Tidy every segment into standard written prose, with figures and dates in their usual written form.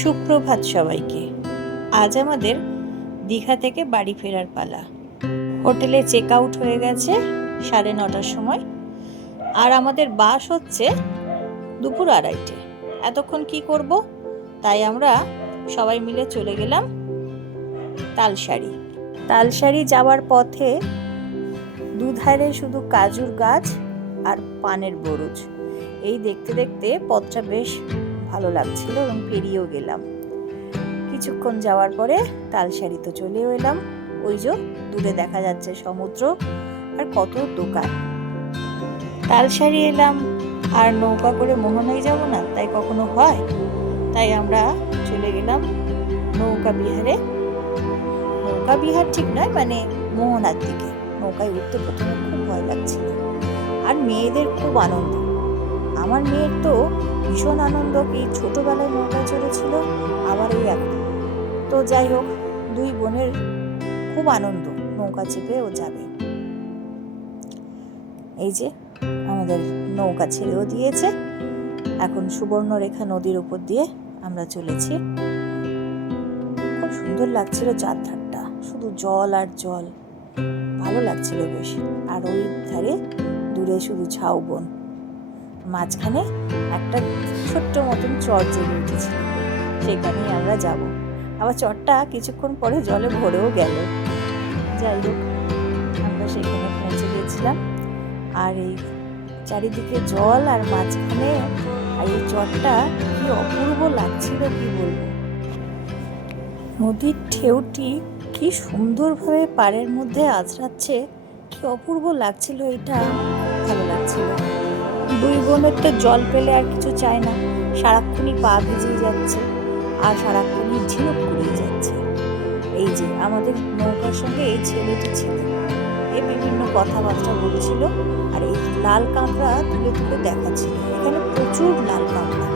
সুপ্রভাত সবাইকে। আজ আমাদের দীঘা থেকে বাড়ি ফেরার পালা। হোটেলে চেক আউট হয়ে গেছে 9:30টার সময়, আর আমাদের বাস হচ্ছে দুপুর 2:30টে। এতক্ষণ কি করব, তাই আমরা সবাই মিলে চলে গেলাম তালসারি। তালসারি যাওয়ার পথে দুধারে শুধু কাজুর গাছ আর পানের বরুজ। এই দেখতে দেখতে পথটা বেশ ভালো লাগছিল এবং পেরিয়েও গেলাম। কিছুক্ষণ যাওয়ার পরে তালসারি তো চলেও এলাম। ওই যে দূরে দেখা যাচ্ছে সমুদ্র আর কত দোকান। তালসারি এলাম, আর নৌকা করে মোহনায় যাব না, তাই কখনো হয়? তাই আমরা চলে গেলাম নৌকা বিহারে। নৌকা বিহার ঠিক নয়, মানে মোহনার দিকে। নৌকায় উঠতে প্রথমে খুব ভয় লাগছিল, আর মেয়েদের খুব আনন্দ। আমার মেয়ের তো ভীষণ আনন্দ, কি ছোটবেলায় নৌকায় চড়েছিল, আবার এই এখন। তো যাই হোক, দুই বোনের খুব আনন্দ, নৌকা চেপে ও যাবে। এই যে আমাদের নৌকা ছেড়েও দিয়েছে। এখন সুবর্ণরেখা নদীর উপর দিয়ে আমরা চলেছি। খুব সুন্দর লাগছিল চারধারটা, শুধু জল আর জল, ভালো লাগছিল বেশ। আর ওই ধারে দূরে শুধু ঝাউবন, মাঝখানে একটা ছোট্ট মতন চর জেগে উঠেছিল, সেখানেই আমরা যাব। আবার চরটা কিছুক্ষণ পরে জলে ভরেও গেল। যাই হোক, আমরা সেখানে পৌঁছে গেছিলাম। আর এই চারিদিকে জল, আর মাঝখানে আর এই চরটা কি অপূর্ব লাগছিল, কি বলবো। নদীর ঢেউটি কি সুন্দরভাবে পাড়ের মধ্যে আছড়াচ্ছে, কি অপূর্ব লাগছিল। এটা ভালো লাগছিল। দুই বোনের তো জল পেলে আর কিছু চায় না, সারাক্ষণই পা ভিজিয়ে যাচ্ছে আর সারাক্ষণই ঝিনুক কুড়িয়ে যাচ্ছে। এই যে আমাদের নৌকার সঙ্গে এই ছেলেটি ছিল, এ বিভিন্ন কথাবার্তা বলছিল, আর এই লাল কাঁকড়া তুলে তুলে দেখাচ্ছিল। এখানে প্রচুর লাল কাঁকড়া,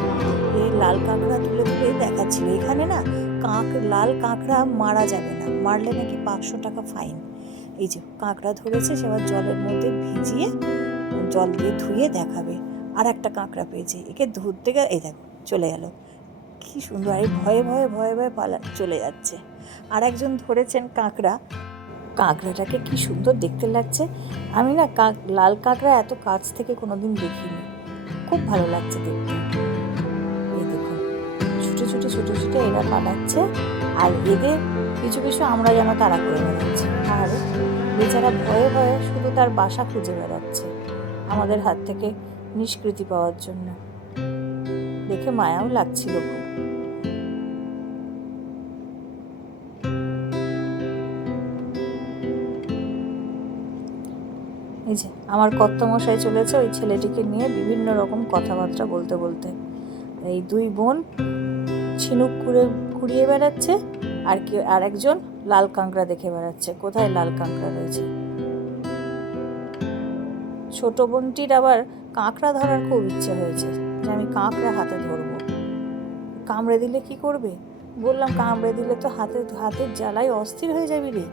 এই লাল কাঁকড়া তুলে তুলে দেখাচ্ছিল। এখানে না লাল কাঁকড়া মারা যাবে না, মারলে নাকি 500 টাকা ফাইন। এই যে কাঁকড়া ধরেছে, সে আবার জলের মধ্যে ভিজিয়ে জল দিয়ে ধুয়ে দেখাবে। আর একটা কাঁকড়া পেয়েছে, একে ধরতে গেলে এই দেখো চলে গেল, কি সুন্দর। এই ভয়ে ভয়ে ভয়ে ভয়ে চলে যাচ্ছে। আর একজন ধরেছেন কাঁকড়া, কাঁকড়াটাকে কি সুন্দর দেখতে লাগছে। আমি না লাল কাঁকড়া এত কাছ থেকে কোনোদিন দেখিনি, খুব ভালো লাগছে দেখতে। এই দেখুন ছুটে ছুটে ছুটে ছুটে এরা পালাচ্ছে, আর এদের কিছু কিছু আমরা যেন তাড়া করে বেড়াচ্ছি। আর বেচারা ভয়ে ভয়ে শুধু তার বাসা খুঁজে বেড়াচ্ছে আমাদের হাত থেকে নিষ্কৃতি পাওয়ার জন্য। দেখে মায়াও লাগছিল খুব। এই যে আমার কর্তামশাই চলেছে ওই ছেলেটিকে নিয়ে বিভিন্ন রকম কথাবার্তা বলতে বলতে। এই দুই বোন ঝিনুক কুড়িয়ে বেড়াচ্ছে, আর একজন লাল কাঁকড়া দেখে বেড়াচ্ছে, কোথায় লাল কাঁকড়া রয়েছে। ছোট বোনটির আবার কাঁকড়া ধরার খুব ইচ্ছে হয়েছে, যে আমি কাঁকড়া হাতে ধরবো। কামড়ে দিলে কি করবে? বললাম কামড়ে দিলে তো হাতের জ্বালায় অস্থির হয়ে যাবি রে,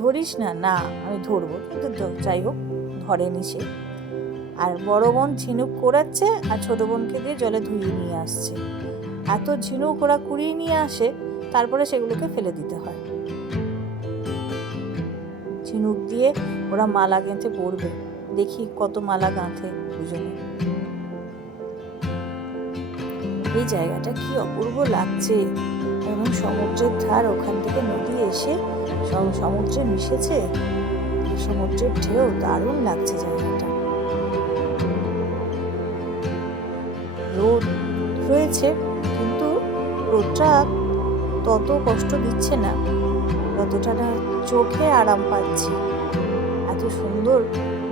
ধরিস না। না আমি ধরবো, কিন্তু যাই হোক ধরেনি সে। আর বড় বোন ঝিনুক কোড়াচ্ছে, আর ছোট বোনকে দিয়ে জলে ধুয়ে নিয়ে আসছে। এত ঝিনুক ওরা কুড়িয়ে নিয়ে আসে, তারপরে সেগুলোকে ফেলে দিতে হয়। ঝিনুক দিয়ে ওরা মালা গেঁথে পড়বে, দেখি কত মালা গাঁথে দুজনে। এই জায়গাটা কি অপূর্ব লাগছে, এবং সমুদ্রের ধার, ওখান থেকে নদী এসে সমুদ্রে মিশেছে, সমুদ্রের ঢেউ, দারুণ লাগছে জায়গাটা। রোদ রয়েছে, কিন্তু রোদটা তত কষ্ট দিচ্ছে না যতটা না চোখে আরাম পাচ্ছি। এত সুন্দর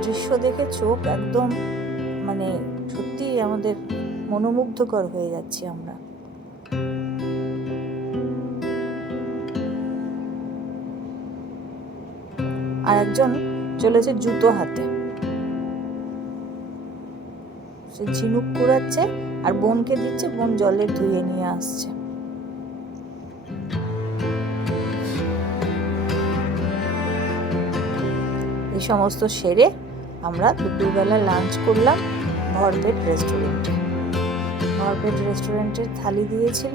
দৃশ্য দেখে চোখ একদম মানে সত্যি আমাদের মনোমুগ্ধকর হয়ে যাচ্ছি আমরা। আর একজন চলেছে জুতো হাতে, সে ঝিনুক কুড়াচ্ছে আর বোনকে দিচ্ছে, বোন জলে ধুয়ে নিয়ে আসছে। এই সমস্ত সেরে আমরা দুপুরবেলা লাঞ্চ করলাম ভরপেট রেস্টুরেন্টে। ভরপেট রেস্টুরেন্টের থালি দিয়েছিল,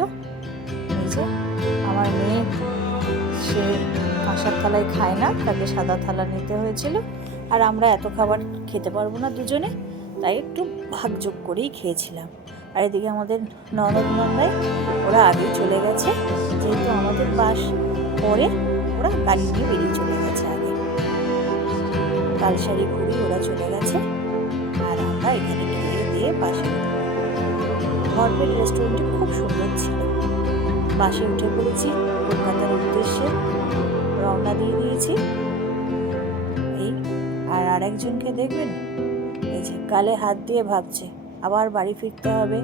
গেছে। আমার মেয়ে সে কাঁসার থালায় খায় না, তাকে সাদা থালা নিতে হয়েছিল। আর আমরা এত খাবার খেতে পারবো না দুজনে, তাই একটু ভাগযোগ করেই খেয়েছিলাম। আর এদিকে আমাদের ননদ নন্দাই ওরা আগেই চলে গেছে, যেহেতু আমাদের বাস পরে, ওরা গাড়ি নিয়ে বেরিয়ে চলে গেছে আগে। কালসারি ঘুরি ওরা চলে গেছে, আর আমরা এখানে খেয়ে দিয়ে বাসে ধর্মের রেস্টুরেন্টটি খুব সুন্দর ছিল। বাসে উঠে পড়েছি, কলকাতার উদ্দেশ্যে রওনা দিয়ে দিয়েছি। এই আর আরেকজনকে দেখবেন, এই যে গালে হাত দিয়ে ভাবছে আবার বাড়ি ফিরতে হবে,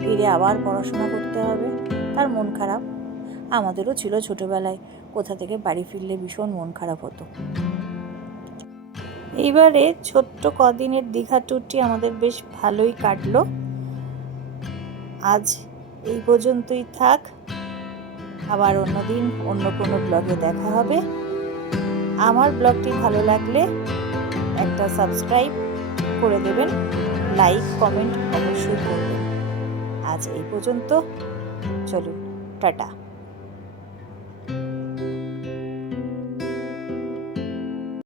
ফিরে আবার পড়াশোনা করতে হবে, তার মন খারাপ। আমাদেরও ছিল ছোটবেলায়, কোথা থেকে বাড়ি ফিরলে ভীষণ মন খারাপ হতো। এইবারে ছোট্ট কদিনের দীঘা ট্যুরটি আমাদের বেশ ভালোই কাটলো। আজ এই পর্যন্তই থাক, আবার অন্যদিন অন্য কোনো ব্লগে দেখা হবে। আমার ব্লগটি ভালো লাগলে একটা সাবস্ক্রাইব করে দেবেন, লাইক কমেন্ট অবশ্যই করবেন। আজ এই পর্যন্ত, চলুন টাটা।